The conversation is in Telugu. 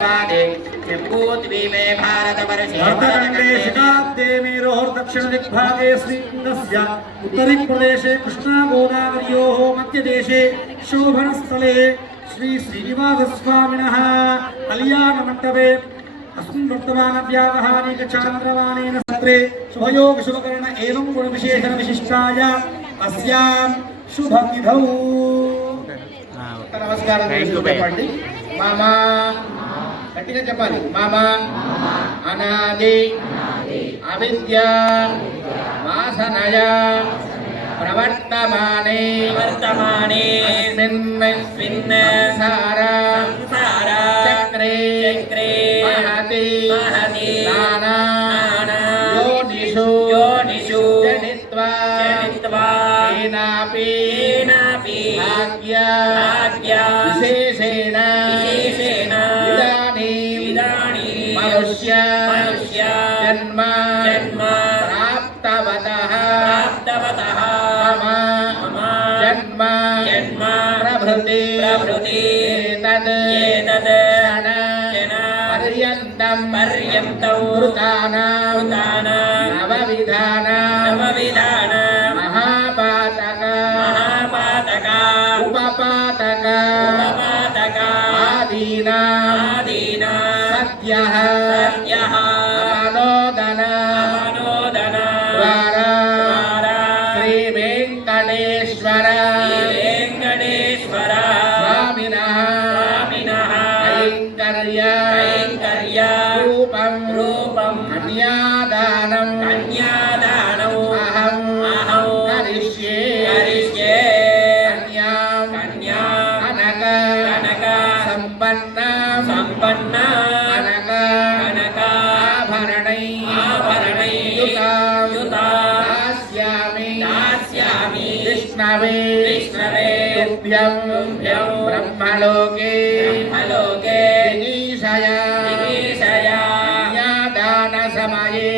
जम्बूद्वीपे भारतवर्षे शिखाब्दे मेरोर्दक्षिणदिग्भागे श्रीकुण्डस्य उत्तरीप्रदेशे कृष्णागोदावर्योः मध्यदेशे शोभनस्थले श्री श्रीनिवासस्वामिनः कल्याणमण्डपे अस्मिन् वर्तमानव्यावहारिकचान्द्रमानेन सत्रे शुभयोगशुभकर्ण एवं गुणविशेषणविशिष्टाय अस्यां शुभतिथौ नमस्कारं చెప్పండి మామా గట్టిగా చెప్పాలి మామా అనాది అవిద్య వాసనయ ప్రవర్తమానే అస్మిన్ సంసార చక్రే మహతి నానా యోనిషు జనిత్వా ఏనాపి భాగ్య విశేషేణ मनुष्य जन्म प्राप्तवतः मम जन्म प्रभृति तद् पर्यन्तं कृतानां नवविधान महापातक उपपातक आदीना सद्यः मनोदन द्वारा श्री वेंकटेश्वर स्वामिनः कैंकर्य रूपं कन्यादानं अहं करिष्ये कन्यां कनक संपन्ना विष्णवे तुभ्यं ब्रह्मलोके विनीशया कन्यादान समये